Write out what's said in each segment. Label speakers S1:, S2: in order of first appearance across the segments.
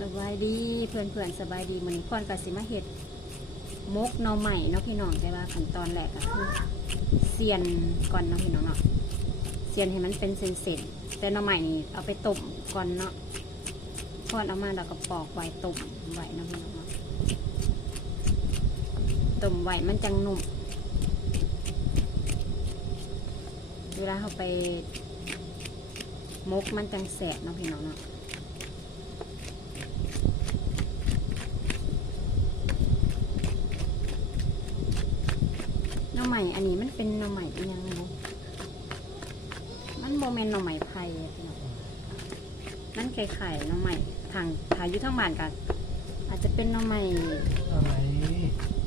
S1: สบายดีเพื่อนเพื่อนๆสบายดีมันก่อนกับสิมาเห็ดมกนอใหม่เนาะพี่น้องแต่ว่าขั้นตอนแรกก็คือเสียนก่อนเนาะพี่น้องเนาะเสียนให้มันเป็นเส้นๆแต่นอใหม่นี่เอาไปต้มก่อนเนาะพอนเอามาแล้วก็ปอกไว้ต้มไว้เนาะพี่น้องเนาะต้มไว้มันจังนุ่มเวลาเขาไปมกมันจังแสบเนาะพี่น้องเนาะ หน่อให ม่อันนี้มันเป็นหน่อใหม่อีหยังไงมันโมเมนหน่อใหม่ไทยอะพี่น้องมันไข่หน่อใหม่ทางทางยุทางบ้านกัน อาจจะเป็นหน่อใหม่
S2: อะไร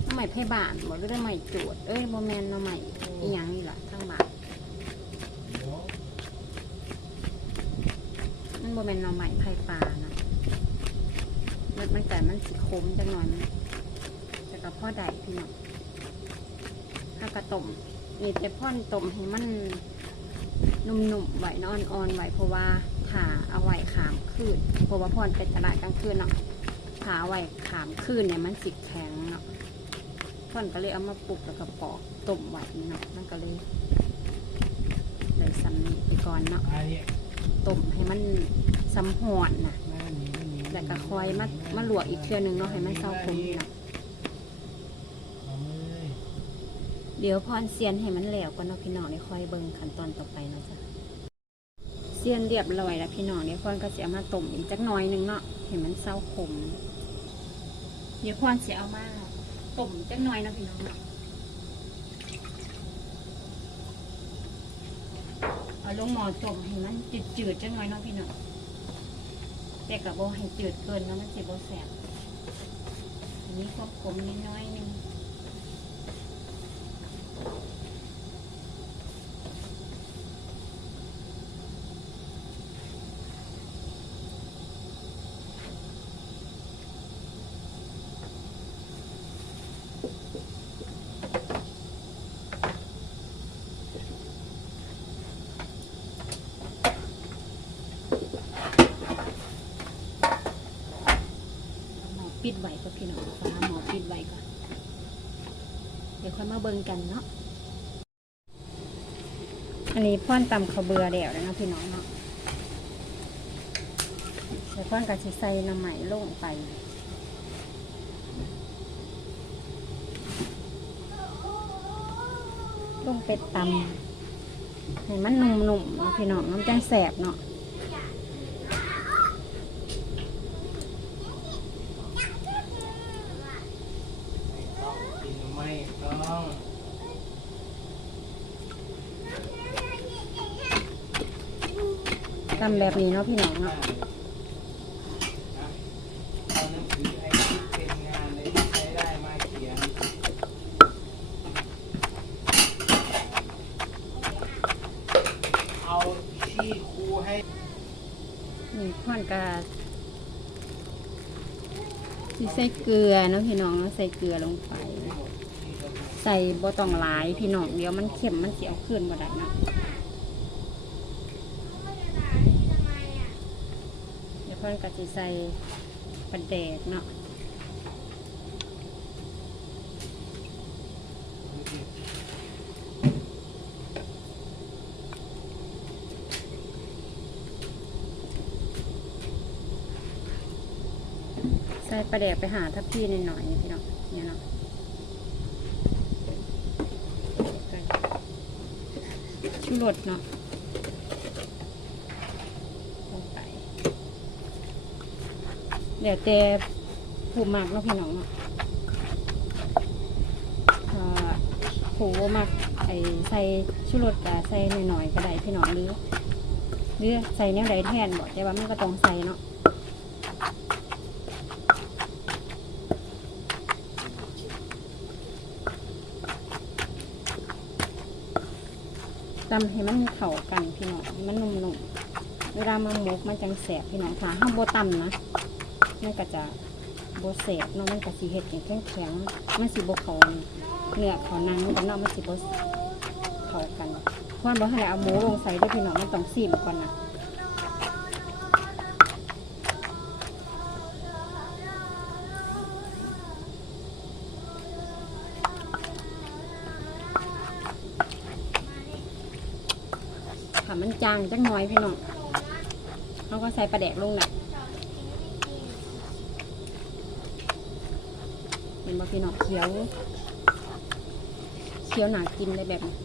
S1: หน่อใหม่ไผ่บ้านบอกหรือหน่อใหม่โจดเอ้ยโมเมนหน่อใหม่อีหยังนี่หละทางบ้านมันโมเมนหน่อใหม่ไผ่ปลานะมันมันแต่มันสิคมจังหน่อยมันแต่กับพ่อใดพี่น้อง ถ้ากระต้มนี่แต่พ่อนต้มให้มันนุ่มๆไหวเนอนอ่อนๆไหวเพราะว่าถ่าเอาไหวขามคืนเพราะว่าพรเป็นตลาดกลางคืนเนาะถ่าเอาไหวขามคืนเนี่ยมันสิแข็งเนาะพ่อนก็เลยเอามาปลุกแล้วก็ปอกต้มไหวนี่เนาะมันก็เลยเลยซ้ำนี้ไปก่อนเนาะ
S2: ไอ้เนี่ย
S1: ต้มให้มันซ้ำหอนนะ
S2: แม่หนีไม่หนี
S1: แล้วก็คอยมามาลวกอีกเทื่อหนึงเนาะให้มันเศร้าคมเนาะ
S2: เอามือ
S1: เดี๋ยวพรเซียนให้มันแล้วก่อนเนาะพี่น้องเดี๋ยวคอยเบิ่งขั้นตอนต่อไปเนาะจ้ะเสียนเรียบร้อยแล้วพี่น้องเดี๋ยวพรก็จะเอามาต้มอีกจักหน่อยหนึงเนาะเห็นมันเศร้าขมเดี๋ยวพรจะเอามาต้มจักหน่อยนะพี่น้องเอาลงหม้อต้มให้มันจืดๆจักหน่อยเนาะพี่น้องแต่กับโบให้จืดเกินแล้วมันสิบ่แซ่บอันนี้ก็ขมนิดน้อยหนึง หมอปิดไว้ก็พี่น้องฟ้าหมอปิดไว้ก่อน เบิ่งกันเนาะอันนี้พ่อนตำข้าวเบือแล้วนะพี่น้องเนาะเดี๋ยวพ่อนกับสิใส่น้ำใหม่ลงไปลงไปตำให้มันนุ่มๆเนาะพี่น้องน้ำจังแสบเนาะ
S2: ต้องกินไม่ต้อง
S1: ตำแบบนี้เนาะพี่น้องเนาะ
S2: เอาหนังสือไอ้ที่เป็นงานเลยที่ใช้ได้มาเขียนเอาที่ครูให้
S1: นี่พ่อนกาสิใส่เกลือเนาะพี่น้องเนาะใส่เกลือลงไป ใส่บ่ต้องหลายพี่น้องเดี๋ยวมันเค็มมันเสียวขึ้นบ่ได้เนาะเดี๋ยว พ่อนก็สิใส่ปลาแดกเนาะใส่ปลาแดกไปหาทับพี่หน่อยๆนี่พี่น้องเนี่ยเนาะชูรสเนาะลงไป เดี๋ยวแต่ผู้มักเนาะพี่น้องเนาะผู้มักไอ้ใส่ชูรสก็ใส่หน่อยๆก็ได้พี่น้องหรือหรือใส่แนวใดแทนบอกแต่ว่ามันก็ต้องใส่เนาะตำให้มันเข้ากันพี่น้องมันนุ่มๆเวลามาหมกมันจังแสบพี่น้องถ้าห้ามโบตำนะ มันก็จะบแสบเนาะมันก็สีเห็ดแข็งแข็งมันสีบเขาเนื้อเขานังกันเนาะมันสีบเขากันว่านบอกให้เอาหมูลงใส่ด้วยพี่น้องมันต้องซีมก่อนนะค่ะมันจางจังน้อยพี่น้องเราก็ใส่ปลาแดกลงหน่อย เห็นบ่พี่น้องเขียวเขียวหนากินเลยแบบนี้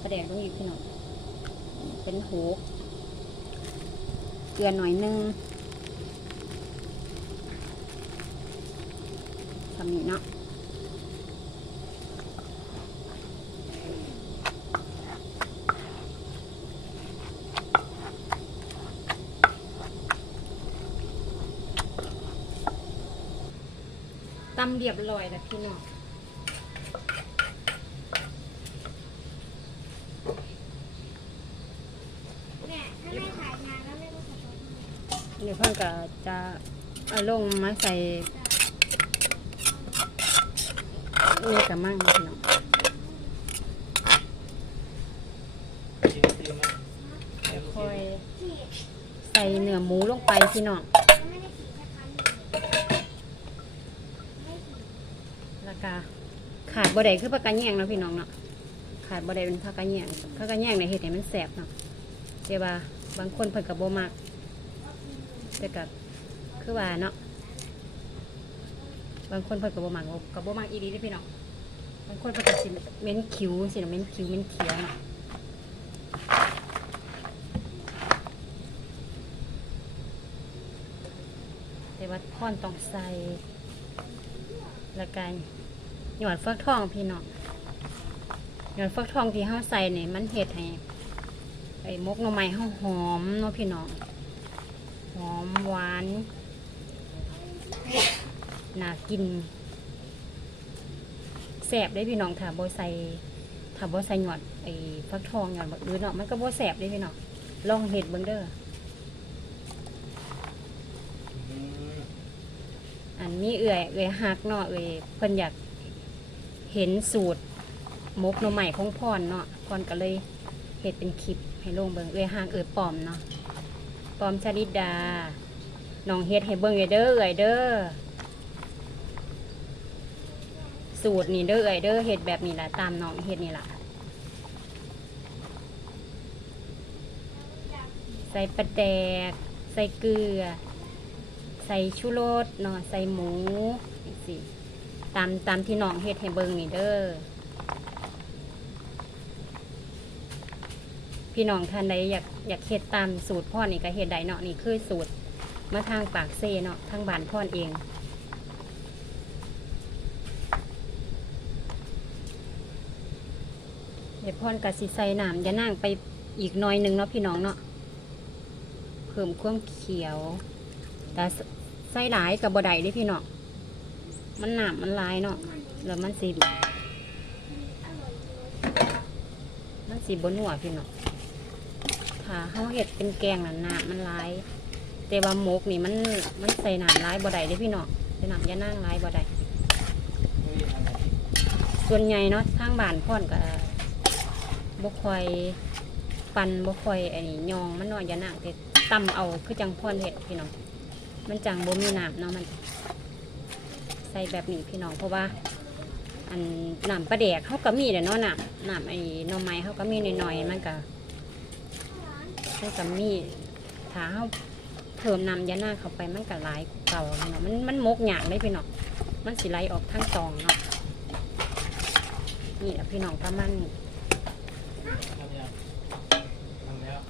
S1: ปลาแดกต้องอีกพี่น้องเป็นโหกเกลือหน่อยนึงทำนี้เนาะ ตำเรียบร้อยแล้วพี่น้อง
S3: แม่ถ้าแม่ถ่ายงานแล้วแม่ก็ขอโทษ
S1: เดี๋ยวเพื่อนก็จะเอาลงมาใส่นี่กับมั่งพี่น้อง
S2: กินตีมาเดี๋ยว
S1: ค่อย
S3: ฉีด
S1: ใส่เนื้อหมูลงไปพี่น้อง
S3: แล้วไม่ได้ฉีดแค่ครั้งเดียวไม่ฉีด
S1: แล้วก็ขาด บ่ได้คือผักกาดแยงเนาะพี่น้องเนาะขาดบ่ได้เป็นผักกาดแยงผักกาดแยงในเฮ็ดให้มันแสบเนาะแต่ว่าบางคนเพิ่นก็บ่มักแต่ก็คือว่าเนาะบางคนเพิ่นก็บ่มักก็บ่มักอีหลีเด้พี่น้องบางคนเพิ่นก็สิเม็นคิ้วสิเนาะเม็นคิ้วเม็นเขียวเนาะแต่ว่าพ่อนต้องใส่ละกัน หยอดฟักทองพี่น้องหยอดฟักทองที่เฮาใส่เนี่ยมันเฮ็ดให้ไอ้มกหน่อไม้เฮาหอมเนาะพี่น้องหอมหวานน่ากินแซ่บได้พี่น้องถ้าบ่ใส่ถ้าบ่ใส่หยอดไอ้ฟักทองหยอดบักหรือเนาะมันก็บ่แซ่บได้พี่น้องลองเฮ็ดเบิ่งเด้อ
S2: อั
S1: นนี้เอื่อยเอื่อยหักเนาะเอื่อยเพิ่นอยาก เห็นสูตรมกหน่อใหม่ของพรเนาะพรก็เลยเฮ็ดเป็นคลิปให้ลงเบิงเอื่อยหักเอื่อปลอมเนาะปลอมชลิดาน้องเฮ็ดให้เบิงเลยเด้อเอื่อเด้อสูตรนี่เด้อเอื่อเด้อเฮ็ดแบบนี้แหละตามน้องเฮ็ดนี่แหละใส่ปลาแดก ใส่เกลือ ใส่ชูรสเนาะใส่หมูสิ ตามตามที่น้องเฮ็ดให้เบิ่งนี่เด้อพี่น้องท่านใดอยากอยากเฮ็ดตามสูตรพ่อนี่ก็เฮ็ดได้เนาะนี่คือสูตรมาทางปากเซเนาะทางบ้านพ่อนเองเดี๋ยวพ่อนกะสิใส่น้ำอยานั่งไปอีกหน้อยหนึงเนาะพี่น้องเนาะเพิ่มความเขียว แต่สใส่หลายกับบไดเด้พี่เนาะ มันหนามมันลายเนาะแล้วมันสีมันสีบนหัวพี่เนาะถ้าเฮาเห็ดเป็นแกงน่ะหนามมันลายแต่ว่าหมกนี่มันมันใส่หนามลายบ่ได้เด้พี่เนาะใส่หนามยานั่งลายบ่ได้
S2: เฮ้ยอะไร
S1: ส่วนใหญ่เนาะทางบ้านพ่อนก็บ่ค่อยปันบ่ค่อยไอ้นี่ยองมันนอยยานั่งแต่ตำเอาคือจังพ่อนเห็ดพี่เน้องมันจังบ่มีหน้ำเนาะมัน ใส่แบบนี้พี่น้องเพราะว่า อันน้ำปลาแดกเขาก็มีแหละเนาะน้ำน้ำไอ้หน่อไม้เขาก็มีหน่อยๆมันก็มันก็มีถ้าเขาเพิ่มน้ำยาหน้าเข้าไปมันก็หลายเก่าเนาะมันมันมกหยางเลยพี่น้องมันสิไหลออกทั้งตองเนาะนี่แหละพี่น้องประมาณนี้
S2: ทำยังทำแล้ว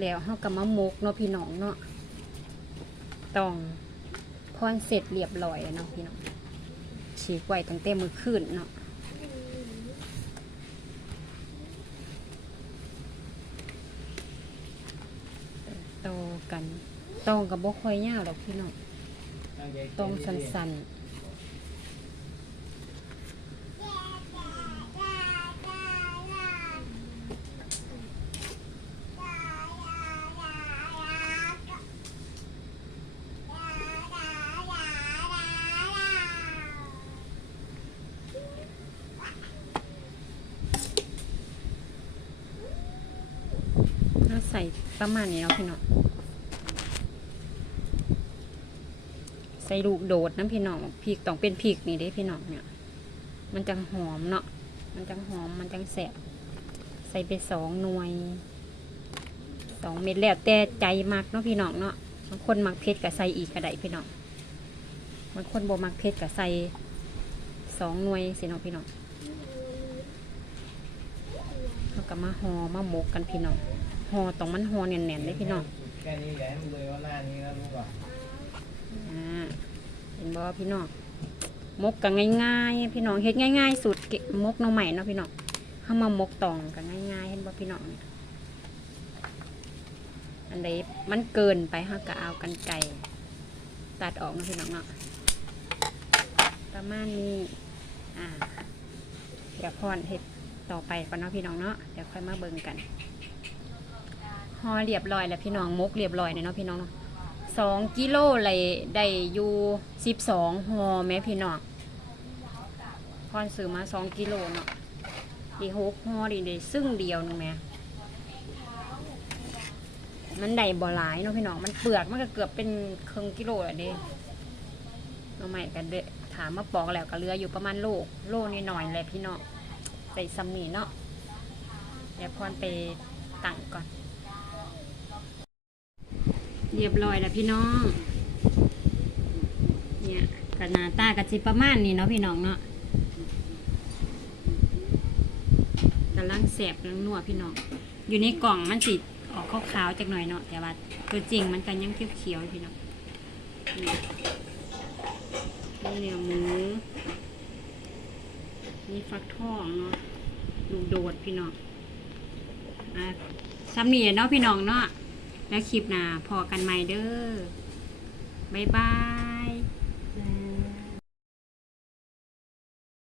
S1: แล้วเขาก็มามกเนาะพี่น้องเนาะตอง พอนเสร็จเรียบร้อยเนาะพี่น้องฉีกไว้ตั้งแต่มือคืนเนาะโตกันตองกับบกคอยยาวหรอกพี่น้อง
S2: ตั้งใจ
S1: ตองสั้นๆ ส่ประมาณนี้เนาะพี่น้องใส่ลูกโดดน้ำพี่น้องพริกต้องเป็นพริกนี่เด้พี่น้องเนี่ย มันจะหอมเนาะมันจังหอมมันจังแสบใส่ไปสองหน่วยสองเม็ดแล้วแต่ใจมักเนาะพี่น้องเนาะบางคนมักเผ็ดก็ใส่อีกก็ได้พี่น้องบางคนบ่มักเผ็ดก็ใส่สองหน่วยสิเนาะพี่น้องแล้วก็มาห่อมาหมกกันพี่น้อง ห่อต้องมันห่อแน่นๆเลยพี่น้อง
S2: แค่นี้อย่าให้มันเลยว่าหน้านี้แล้วรู้ป่ะ
S1: อ่าเห็นบ่พี่น้องมกกันง่ายๆ พี่น้องเฮ็ดง่าย ๆสูตรเก็บมกหน้องใหม่เนาะพี่น้องเ้ามามกตองกันง่ายๆเห็นบ่พี่น้องเนี่ยอันใดมันเกินไปเฮาก็เอากันไก่ตัดออกเนาะพี่น้องเนาะประมาณนี้อ่าเดี๋ยวพรเฮ็ดต่อไปก่อนเนาะพี่น้องเนาะเดี๋ยวค่อยมาเบิ่งกันห่ อเรียบร้อยแล้วพี่น้องมกเรียบร้อยเนาะพี่น้องเนาะสองกิโลเลยได้อยู่สิบสองห่อแม่พี่น้องพอนซื้อมาสองกิโลเนาะดีหกหอดีได้ซึ่งเดียวนึงแม่มันได้บ่หลายเนาะพี่น้องมันเปลือกมันก็เกือบเป็นครึ่งกิโลแล้วเด้หน้องใหม่กันเด้ถามมาปอกแล้วก็เหลืออยู่ประมาณโลโลนิดหน่อยๆแหละพี่น้องใส่ซัมมี่เนาะเดี๋ยวพอนไปตั้งก่อน เรียบร้อยแล้วพี่น้อง เนี่ยกระนาตากระจิประมาณนี้เนาะพี่น้องเนาะกำลังแสบกำลังนัวพี่น้อง อยู่ในกล่องมันสิออกขาวๆจากหน่อยเนาะแต่ว่าตัวจริงมันก็ยังเขียวๆพี่น้องนี่นี่เนื้อหมูนี่ฟักทองเนาะลูกโดดพี่น้องอะซ้ำนี่เนาะพี่น้องเนาะ และคลิปหน้าพอกันใหม่เด้อบ๊ายบาย